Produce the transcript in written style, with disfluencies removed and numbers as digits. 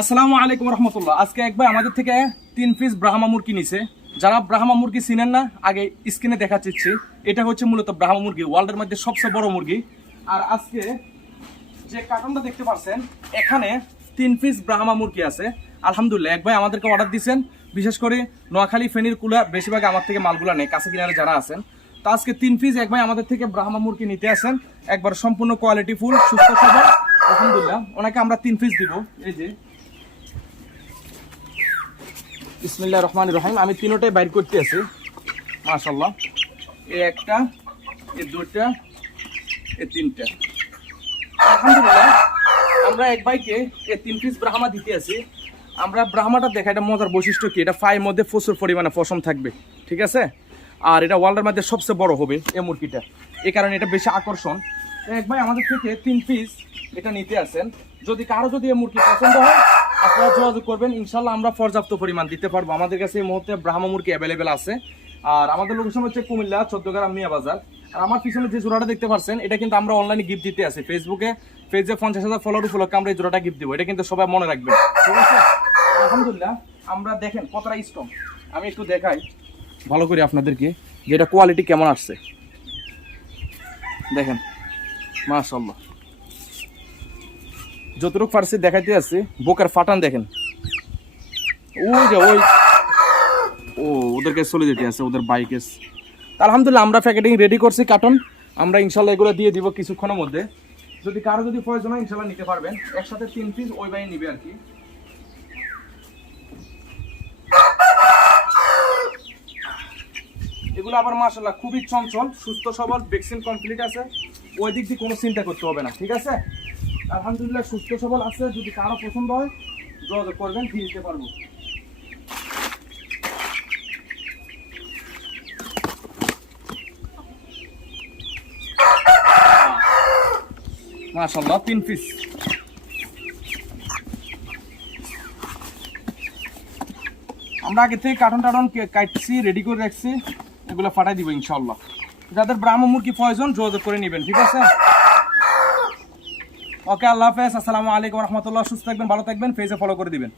আসসালামু আলাইকুম রহমতুল্লাহ। আজকে এক ভাই আমাদের থেকে 3 পিস ব্রাহ্মা মুরগি নিছে। যারা ব্রাহ্মা মুরগি চিনেন না, আগে স্ক্রিনে দেখাচ্ছি। এটা হচ্ছে মূলত ব্রাহ্মা মুরগি, ওয়ার্ল্ডের মধ্যে সবচেয়ে বড় মুরগি। আর আজকে যে কার্টনটা দেখতে পাচ্ছেন, এখানে 3 পিস ব্রাহ্মা মুরগি আছে। আলহামদুলিল্লাহ, এক ভাই আমাদেরকে অর্ডার দিয়েছেন। বিশেষ করে নোয়াখালী ফেনীর কুলা বেশিরভাগ আমার থেকে মালগুলা নেই, কাছে কিনারে যারা আছেন। তো আজকে 3 পিস এক ভাই আমাদের থেকে ব্রাহ্মা মুরগি নিতে আসেন, একবার সম্পূর্ণ কোয়ালিটি ফুল, সুস্থ সবল। আলহামদুলিল্লাহ, ওনাকে আমরা 3 পিস দিব। এই যে বিসমিল্লাহির রহমানির রহিম, আমি তিনোটাই বাইর করতে আছি। মাশাআল্লাহ, এই একটা, এই দুইটা, এই তিনটা। আলহামদুলিল্লাহ, আমরা এক ভাইকে এই 3 পিস ব্রাহ্মা দিতে আছি। আমরা ব্রাহ্মাটা দেখা, এটা মজার বৈশিষ্ট্য কি, এটা ফাইয়ের মধ্যে প্রচুর পরিমাণে পশম থাকবে, ঠিক আছে। আর এটা ওয়ার্ল্ডের মধ্যে সবচেয়ে বড় হবে এই মুরগিটা, এই কারণে এটা বেশি আকর্ষণ। এক ভাই আমাদের থেকে 3 পিস এটা নিতে আসেন। যদি কারো যদি এই মুরগি পছন্দ হয়, আপনারা যোগাযোগ করবেন, ইনশাল্লাহ আমরা পর্যাপ্ত পরিমাণ দিতে পারবো। আমাদের কাছে এই মুহূর্তে ব্রাহ্মা মুরগি অ্যাভেলেবেল আছে। আর আমাদের লোকেশন হচ্ছে কুমিল্লা 14 গ্রাম মিয়া বাজার। আর আমার পিছনে যে জোড়াটা দেখতে পাচ্ছেন, এটা কিন্তু আমরা অনলাইনে গিফট দিতে আছি। ফেসবুকে পেজে 50,000 ফলোয়ার উপলক্ষে আমরা এই জোড়াটা গিফট দিব। এটা কিন্তু সবাই মনে রাখবেন, ঠিক আছে। আলহামদুলিল্লাহ, আমরা দেখেন কতটা স্ট্রং। আমি একটু দেখাই ভালো করে আপনাদেরকে যে এটা কোয়ালিটি কেমন আসছে। দেখেন, মাশাআল্লাহ, যতটুকু ফার্সি দেখাইতে আছে, বোকার ফাটান দেখেন। ওই যে ওদের কাছে চলে যেতে আছে, ওদের বাইকে। আলহামদুলিল্লাহ, আমরা প্যাকেটিং রেডি করছি কার্টন। আমরা ইনশাল্লাহ এগুলো দিয়ে দিব কিছুক্ষণের মধ্যে। যদি কারো যদি প্রয়োজন হয়, ইনশাল্লাহ নিতে পারবেন। একসাথে 3 পিস ওই ভাই নিবে আর কি। এগুলো আবার মাশাআল্লাহ খুবই চঞ্চল, সুস্থ সবল, ভ্যাকসিন কমপ্লিট আছে। ওই দিক দিয়ে কোনো চিন্তা করতে হবে না, ঠিক আছে। আলহামদুলিল্লাহ, সুস্থ সবল আছে। যদি কারো পছন্দ হয়, যোগাযোগ করবেন, দিয়ে দিতে পারবো। মাশাআল্লাহ, 3 পিস। আমরা আগে থেকে কার্টন কাটছি, রেডি করে রাখছি। এগুলো ফাটাই দিব ইনশাআল্লাহ। যাদের ব্রাহ্মা মুরগি প্রয়োজন, যোগাযোগ করে নেবেন, ঠিক আছে। ওকে, আল্লাহ হাফেজ, আসসালামু আলাইকুম রহমতুল্লাহ। সুস্থ থাকবেন, ভালো থাকবেন, পেজে ফলো করে দিবেন।